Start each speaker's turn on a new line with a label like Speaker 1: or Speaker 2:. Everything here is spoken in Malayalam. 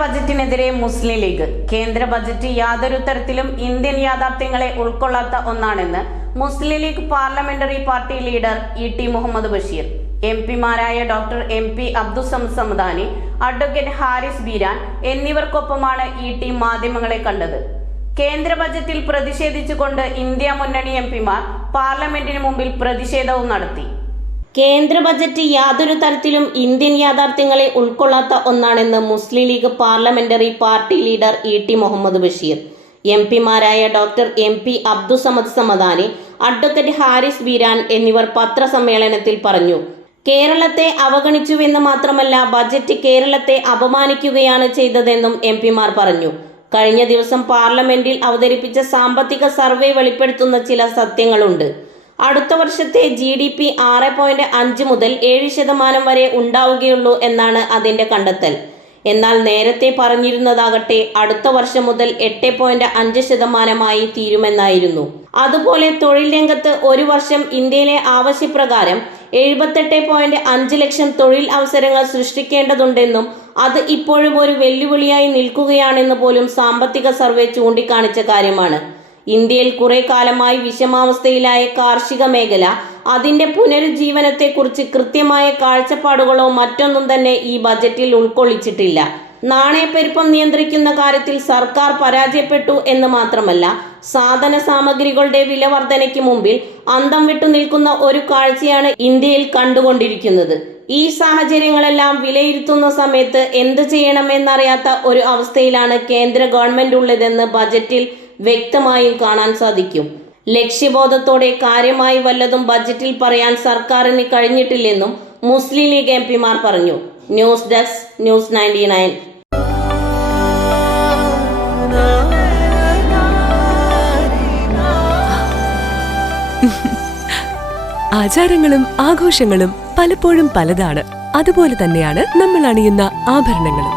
Speaker 1: ബജറ്റിനെതിരെ മുസ്ലിം ലീഗ്. കേന്ദ്ര ബജറ്റ് യാതൊരു തരത്തിലും ഇന്ത്യൻ യാഥാർത്ഥ്യങ്ങളെ ഉൾക്കൊള്ളാത്ത ഒന്നാണെന്ന് Muslim League parliamentary party leader E T Muhammad Basheer. M പിമാരായ doctor M P Abdussamad Samadani advocate Haris Beeran എന്നിവർക്കൊപ്പമാണ് E T മാധ്യമങ്ങളെ കണ്ടത്. കേന്ദ്ര ബജറ്റിൽ പ്രതിഷേധിച്ചുകൊണ്ട് ഇന്ത്യ മുന്നണി എം പിമാർ പാർലമെന്റിന് മുമ്പിൽ പ്രതിഷേധവും നടത്തി. കേന്ദ്ര ബജറ്റ് യാതൊരു തരത്തിലും ഇന്ത്യൻ യാഥാർത്ഥ്യങ്ങളെ ഉൾക്കൊള്ളാത്ത ഒന്നാണെന്ന് Muslim League parliamentary party leader E T Muhammad Basheer. M പിമാരായ doctor M P Abdussamad Samadani advocate Haris Beeran എന്നിവർ പത്രസമ്മേളനത്തിൽ പറഞ്ഞു കേരളത്തെ അവഗണിച്ചുവെന്ന് മാത്രമല്ല ബജറ്റ് കേരളത്തെ അപമാനിക്കുകയാണ് ചെയ്തതെന്നും എം പിമാർ പറഞ്ഞു. കഴിഞ്ഞ ദിവസം പാർലമെന്റിൽ അവതരിപ്പിച്ച സാമ്പത്തിക സർവേ വെളിപ്പെടുത്തുന്ന ചില സത്യങ്ങളുണ്ട്. അടുത്ത വർഷത്തെ ജി ഡി പി ആറ് പോയിന്റ് അഞ്ച് മുതൽ ഏഴ് ശതമാനം വരെ ഉണ്ടാവുകയുള്ളൂ എന്നാണ് അതിന്റെ കണ്ടെത്തൽ. എന്നാൽ നേരത്തെ പറഞ്ഞിരുന്നതാകട്ടെ അടുത്ത വർഷം മുതൽ എട്ട് പോയിന്റ് അഞ്ച് ശതമാനമായി തീരുമെന്നായിരുന്നു. അതുപോലെ തൊഴിൽ രംഗത്ത് ഒരു വർഷം ഇന്ത്യയിലെ ആവശ്യപ്രകാരം എഴുപത്തെട്ട് പോയിന്റ് അഞ്ച് ലക്ഷം തൊഴിൽ അവസരങ്ങൾ സൃഷ്ടിക്കേണ്ടതുണ്ടെന്നും അത് ഇപ്പോഴും ഒരു വെല്ലുവിളിയായി നിൽക്കുകയാണെന്ന് പോലും സാമ്പത്തിക സർവേ ചൂണ്ടിക്കാണിച്ച കാര്യമാണ്. ഇന്ത്യയിൽ കുറെ കാലമായി വിഷമാവസ്ഥയിലായ കാർഷിക മേഖല അതിന്റെ പുനരുജ്ജീവനത്തെക്കുറിച്ച് കൃത്യമായ കാഴ്ചപ്പാടുകളോ മറ്റൊന്നും തന്നെ ഈ ബജറ്റിൽ ഉൾക്കൊള്ളിച്ചിട്ടില്ല. നാണയപ്പെരുപ്പം നിയന്ത്രിക്കുന്ന കാര്യത്തിൽ സർക്കാർ പരാജയപ്പെട്ടു എന്ന് മാത്രമല്ല സാധന സാമഗ്രികളുടെ വില വർധനയ്ക്ക് മുമ്പിൽ അന്തം വിട്ടു നിൽക്കുന്ന ഒരു കാഴ്ചയാണ് ഇന്ത്യയിൽ കണ്ടുകൊണ്ടിരിക്കുന്നത്. ഈ സാഹചര്യങ്ങളെല്ലാം വിലയിരുത്തുന്ന സമയത്ത് എന്ത് ചെയ്യണമെന്നറിയാത്ത ഒരു അവസ്ഥയിലാണ് കേന്ദ്ര ഗവൺമെന്റ് ഉള്ളതെന്ന് ബജറ്റിൽ വ്യക്തമായും കാണാൻ സാധിക്കും. ലക്ഷ്യബോധത്തോടെ കാര്യമായി വല്ലതും ബജറ്റിൽ പറയാൻ സർക്കാരിന് കഴിഞ്ഞിട്ടില്ലെന്നും മുസ്ലിം ലീഗ് എം പിമാർ പറഞ്ഞു. News desk news ninety nine.
Speaker 2: ആചാരങ്ങളും ആഘോഷങ്ങളും പലപ്പോഴും പലതാണ്. അതുപോലെ തന്നെയാണ് നമ്മൾ അണിയുന്ന ആഭരണങ്ങളും.